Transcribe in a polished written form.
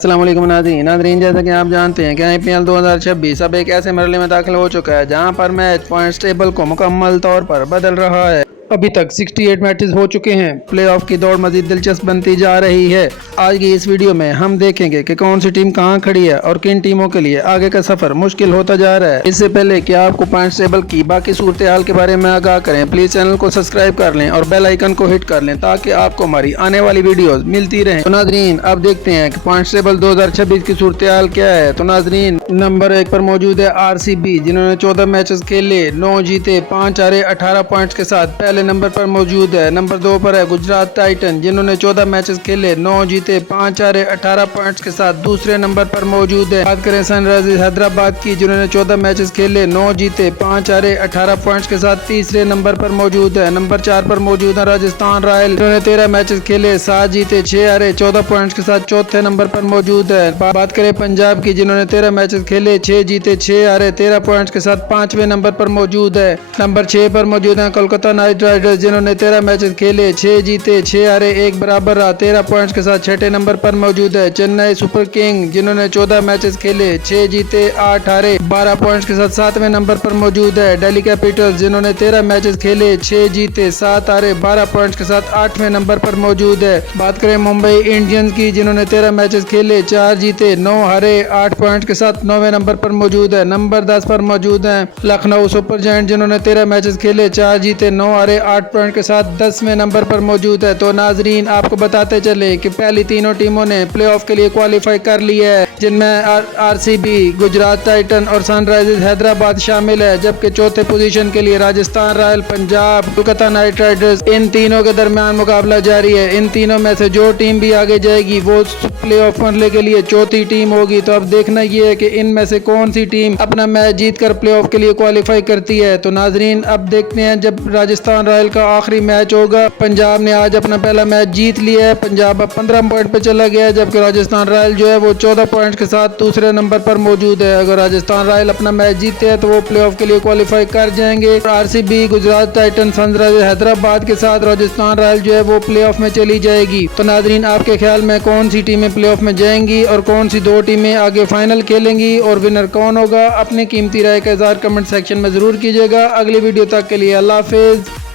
अस्सलाम वालेकुम नाज़रीन, जैसा कि आप जानते हैं कि IPL 2026 अब एक ऐसे मरहले में दाखिल हो चुका है जहां पर मैच पॉइंट्स टेबल को मुकम्मल तौर पर बदल रहा है। अभी तक 68 मैचेस हो चुके हैं। प्लेऑफ की दौड़ मजीद दिलचस्प बनती जा रही है। आज की इस वीडियो में हम देखेंगे कि कौन सी टीम कहां खड़ी है और किन टीमों के लिए आगे का सफर मुश्किल होता जा रहा है। इससे पहले कि आपको पॉइंट्स टेबल की बाकी सूरत हाल के बारे में आगाह करें, प्लीज चैनल को सब्सक्राइब कर लें और बेल आइकन को हिट कर लें ताकि आपको हमारी आने वाली वीडियोस मिलती रहें। तो नाजरीन, अब देखते हैं कि पॉइंट्स टेबल 2026 की सूरत हाल क्या है। तो नाजरीन, नंबर 1 पर मौजूद है RCB, जिन्होंने 14 मैचेस खेले, 9 जीते, 5 हारे, 18 पॉइंट्स के साथ पहले नंबर पर मौजूद है। नंबर 2 पर है गुजरात टाइटन, जिन्होंने 14 मैचेस खेले, 9 जीते, 5 हारे, 18 पॉइंट्स के साथ दूसरे नंबर पर मौजूद है। बात करें सनराइजर्स हैदराबाद की, जिन्होंने 14 मैचेस खेले, 9 जीते, 5 हारे, 18 पॉइंट्स के साथ तीसरे नंबर पर मौजूद है। नंबर 4 पर मौजूद है राजस्थान रॉयल, जिन्होंने 13 मैचेस खेले, 7 जीते, 6 हारे, 14 पॉइंट्स के साथ चौथे नंबर पर मौजूद है। बात करें पंजाब की, जिन्होंने 13 मैचेस खेले, 6 जीते, 6 हारे, 13 पॉइंट्स के साथ 5वें नंबर पर मौजूद है। नंबर 6 पर मौजूद है कोलकाता नाइट राइडर्स, जिन्होंने 13 मैचेस खेले, 6 जीते, 6 हारे, 1 बराबर रहा, 13 पॉइंट्स के साथ छठे नंबर पर मौजूद है। चेन्नई सुपर किंग, जिन्होंने 14 मैचेस खेले, 6 जीते, 8 हारे, 12 पॉइंट्स के साथ 7वें नंबर पर मौजूद है। दिल्ली कैपिटल्स, जिन्होंने 13 मैचेस खेले, 6 जीते, 7 हारे, 12 पॉइंट्स के साथ 8वें नंबर पर मौजूद है। बात करें मुंबई इंडियंस की, जिन्होंने 13 मैचेस खेले, 4 जीते, 9 हारे, 8 पॉइंट्स के साथ 9वें नंबर पर मौजूद है। नंबर 10 पर मौजूद है लखनऊ सुपर जायंट, जिन्होंने 13 मैचेस खेले, 4 जीते, 9 हारे, 8 पॉइंट के साथ 10वें नंबर पर मौजूद है। तो नाजरीन, आपको बताते चले कि पहली तीनों टीमों ने प्लेऑफ के लिए क्वालिफाई कर लिया है, जिनमें RCB, गुजरात टाइटन और सनराइजर्स हैदराबाद शामिल है, जबकि चौथे पोजीशन के लिए Rajasthan Royal, Punjab, Kolkata Knight Riders, इन तीनों के दरमियान मुकाबला जारी है। इन तीनों में से जो टीम भी आगे जाएगी वो प्लेऑफ मरहले के लिए चौथी टीम होगी। तो अब देखना ये है कि इनमें से कौन सी टीम अपना मैच जीतकर प्लेऑफ के लिए क्वालिफाई करती है। तो नाजरीन, अब देखते हैं जब राजस्थान रॉयल का आखिरी मैच होगा। पंजाब ने आज अपना पहला मैच जीत लिया है, पंजाब अब 15 पॉइंट पे चला गया है, जबकि राजस्थान रॉयल जो है वो 14 पॉइंट के साथ दूसरे नंबर पर मौजूद है। अगर राजस्थान रॉयल अपना मैच जीतते हैं तो वो प्लेऑफ के लिए क्वालिफाई कर जाएंगे। RCB, Gujarat Titan, Sunrisers Hyderabad के साथ राजस्थान रॉयल जो है वो प्लेऑफ में चली जाएगी। तो नाजरीन, आपके ख्याल में कौन सी टीमें प्लेऑफ में जाएंगी और कौन सी 2 टीमें आगे फाइनल खेलेंगी और विनर कौन होगा? अपनी कीमती राय का इज़हार कमेंट सेक्शन में जरूर कीजिएगा। अगली वीडियो तक के लिए अल्लाह हाफिज़।